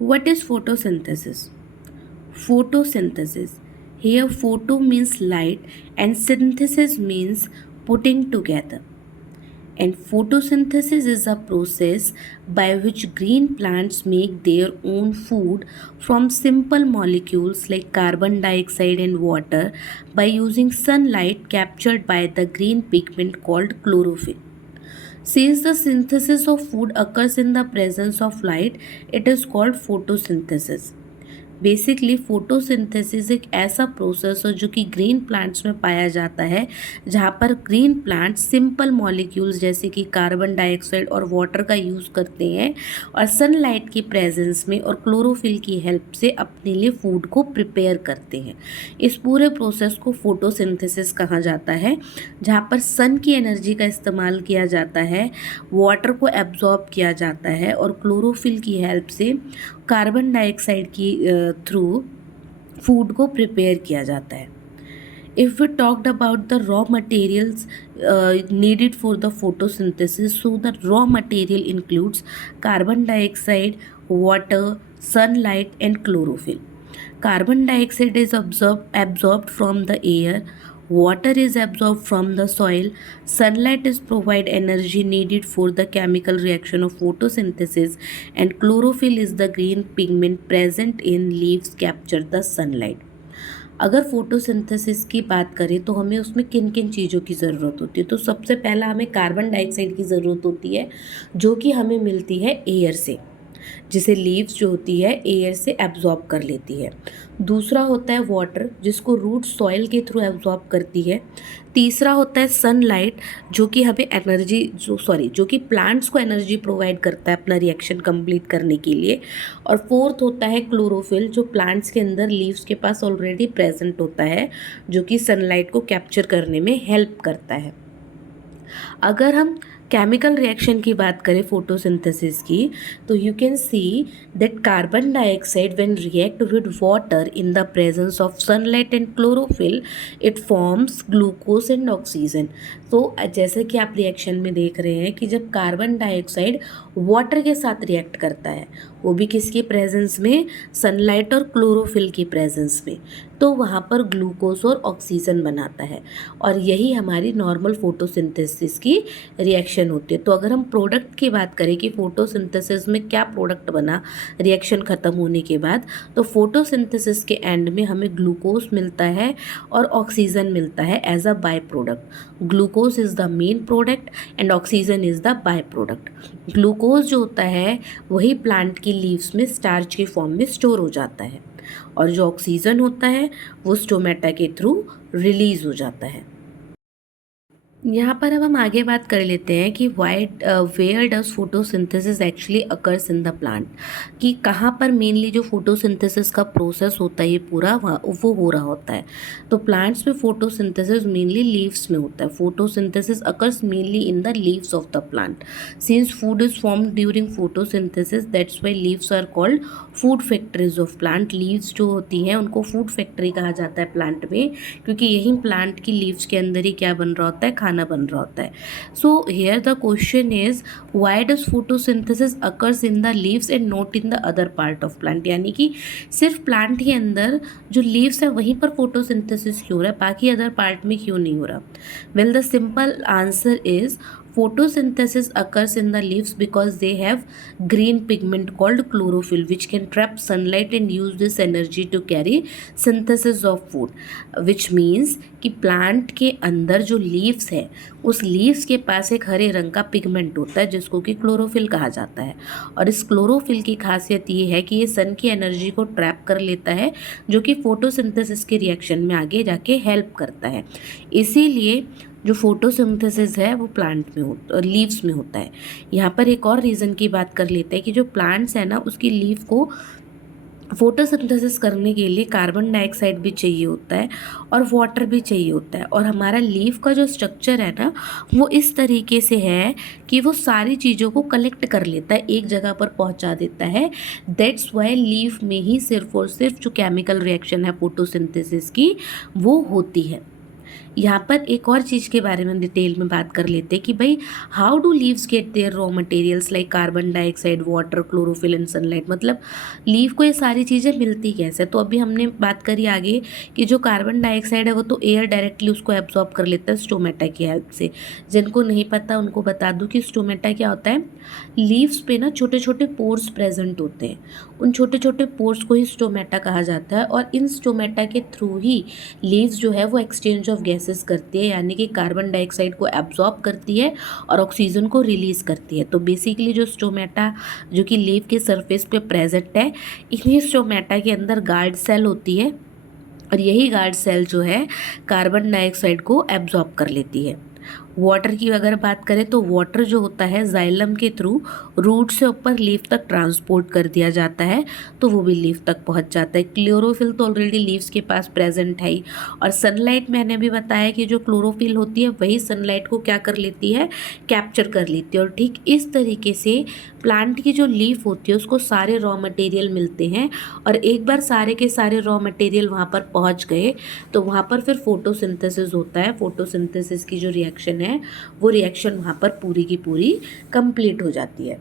What is photosynthesis? Photosynthesis. Here, photo means light and synthesis means putting together. And photosynthesis is a process by which green plants make their own food from simple molecules like carbon dioxide and water by using sunlight captured by the green pigment called chlorophyll. Since the synthesis of food occurs in the presence of light, it is called photosynthesis. Basically photosynthesis एक ऐसा process है जो कि green plants में पाया जाता है, जहाँ पर ग्रीन प्लांट्स सिंपल मॉलिक्यूल्स जैसे कि कार्बन डाइऑक्साइड और वाटर का यूज़ करते हैं और सनलाइट की प्रेजेंस में और क्लोरोफिल की हेल्प से अपने लिए फूड को प्रिपेयर करते हैं। इस पूरे प्रोसेस को फोटोसिंथेसिस कहा जाता है, जहाँ पर सन की एनर्जी का इस्तेमाल किया जाता है, वाटर को एब्जॉर्ब किया जाता है और क्लोरोफिल की हेल्प से कार्बन डाइऑक्साइड की थ्रू फूड को प्रिपेयर किया जाता है। If we talked about the raw materials needed for the photosynthesis, so the raw material includes carbon dioxide, water, sunlight and chlorophyll. Carbon dioxide is absorbed from the air, water is absorbed from the soil, sunlight is provide energy needed for the chemical reaction of photosynthesis, and chlorophyll is the green pigment present in leaves capture the sunlight. अगर photosynthesis की बात करें तो हमें उसमें किन किन चीज़ों की ज़रूरत होती है, तो सबसे पहला हमें कार्बन डाइऑक्साइड की ज़रूरत होती है जो कि हमें मिलती है एयर से, जिसे लीव्स जो होती है एयर से एब्जॉर्ब कर लेती है। दूसरा होता है वाटर, जिसको रूट सॉइल के थ्रू एब्जॉर्ब करती है। तीसरा होता है सनलाइट, जो कि हमें एनर्जी जो कि प्लांट्स को एनर्जी प्रोवाइड करता है अपना रिएक्शन कंप्लीट करने के लिए। और फोर्थ होता है क्लोरोफिल, जो प्लांट्स के अंदर लीव्स के पास ऑलरेडी प्रेजेंट होता है, जो कि सनलाइट को कैप्चर करने में हेल्प करता है। अगर हम केमिकल रिएक्शन की बात करें फोटोसिंथेसिस की, तो you can see that carbon dioxide when react with water in the presence of sunlight and chlorophyll it forms glucose and oxygen. तो जैसे कि आप रिएक्शन में देख रहे हैं कि जब कार्बन डाइऑक्साइड वाटर के साथ रिएक्ट करता है, वो भी किसकी प्रेजेंस में, सनलाइट और क्लोरोफिल की प्रेजेंस में, तो वहाँ पर ग्लूकोज और ऑक्सीजन बनाता है और यही हमारी नॉर्मल फोटोसिंथेसिस की रिएक्शन होती है। तो अगर हम प्रोडक्ट की बात करें कि फोटोसिंथेसिस में क्या प्रोडक्ट बना रिएक्शन ख़त्म होने के बाद, तो फोटोसिंथेसिस के एंड में हमें ग्लूकोज मिलता है और ऑक्सीजन मिलता है as a by product. Glucose is the main product and oxygen is the by product. Glucose जो होता है वही प्लांट की लीव्स में स्टार्च की फॉर्म में स्टोर हो जाता है और जो ऑक्सीजन होता है वो स्टोमेटा के थ्रू रिलीज हो जाता है। यहाँ पर अब हम आगे बात कर लेते हैं कि where does photosynthesis actually occurs in the plant, कि कहाँ पर मेनली जो फोटोसिंथेसिस का प्रोसेस होता है ये पूरा वो हो रहा होता है। तो प्लांट्स में फोटोसिंथेसिस मेनली लीव्स में होता है। Photosynthesis occurs mainly in the leaves of the plant. Since food is formed during photosynthesis, that's why leaves are called food factories of plant. Leaves जो होती हैं उनको फूड फैक्ट्री कहा जाता है प्लांट में, क्योंकि यही प्लांट की लीव्स के अंदर ही क्या बन रहा होता है, खाना बन रहा होता है। So here the question is why does photosynthesis occurs in the leaves and not in the other part of plant, यानी कि सिर्फ प्लांट के अंदर जो लीव्स है वहीं पर फोटोसिंथेसिस क्यों हो रहा है, बाकी अदर पार्ट में क्यों नहीं हो रहा। Well the simple answer is photosynthesis occurs in the leaves because they have green pigment called chlorophyll, which can trap sunlight and use this energy to carry synthesis of food, which means कि plant के अंदर जो leaves है उस leaves के पास एक हरे रंग का पिगमेंट होता है जिसको कि क्लोरोफिल कहा जाता है। और इस क्लोरोफिल की खासियत ये है कि ये सन की एनर्जी को ट्रैप कर लेता है, जो कि फोटोसिंथेसिस के रिएक्शन में आगे जाके हेल्प करता है। इसीलिए जो फोटोसिंथेसिस है वो प्लांट में लीव्स में होता है। यहाँ पर एक और रीज़न की बात कर लेते हैं कि जो प्लांट्स है ना उसकी लीव को फोटोसिंथेसिस करने के लिए कार्बन डाइऑक्साइड भी चाहिए होता है और वाटर भी चाहिए होता है। और हमारा लीफ का जो स्ट्रक्चर है ना वो इस तरीके से है कि वो सारी चीज़ों को कलेक्ट कर लेता है, एक जगह पर पहुंचा देता है। दैट्स वाई लीफ में ही सिर्फ और सिर्फ जो केमिकल रिएक्शन है फोटोसिंथेसिस की वो होती है। यहाँ पर एक और चीज़ के बारे में डिटेल में बात कर लेते हैं कि भाई how do leaves get their raw materials like carbon dioxide, water, chlorophyll and sunlight. मतलब लीव को ये सारी चीज़ें मिलती कैसे। तो अभी हमने बात करी आगे कि जो कार्बन डाइऑक्साइड है वो तो एयर डायरेक्टली उसको एब्जॉर्ब कर लेता है स्टोमेटा की हेल्प से। जिनको नहीं पता उनको बता दूं कि स्टोमेटा क्या होता है। लीव्स पे ना छोटे छोटे पोर्स प्रेजेंट होते हैं, उन छोटे छोटे पोर्स को ही स्टोमेटा कहा जाता है। और इन स्टोमेटा के थ्रू ही लीव्स जो है वो एक्सचेंज ऑफ गैसेस करती है, यानी कि कार्बन डाइऑक्साइड को एब्जॉर्ब करती है और ऑक्सीजन को रिलीज़ करती है। तो बेसिकली जो स्टोमेटा जो कि लीव के सरफेस पे प्रेजेंट है, इन्हीं स्टोमेटा के अंदर गार्ड सेल होती है और यही गार्ड सेल जो है कार्बन डाइऑक्साइड को एब्जॉर्ब कर लेती है। वाटर की अगर बात करें तो वाटर जो होता है जाइलम के थ्रू रूट से ऊपर लीफ तक ट्रांसपोर्ट कर दिया जाता है, तो वो भी लीफ तक पहुंच जाता है। क्लोरोफिल तो ऑलरेडी लीव्स के पास प्रेजेंट है ही। और सनलाइट मैंने भी बताया कि जो क्लोरोफिल होती है वही सनलाइट को क्या कर लेती है, कैप्चर कर लेती है। और ठीक इस तरीके से प्लांट की जो लीफ होती है उसको सारे रॉ मटेरियल मिलते हैं और एक बार सारे के सारे रॉ मटेरियल वहाँ पर पहुँच गए तो वहाँ पर फिर फोटोसिंथेसिस होता है। फोटोसिंथेसिस की जो रिएक्शन है वो रिएक्शन वहाँ पर पूरी की पूरी कंप्लीट हो जाती है।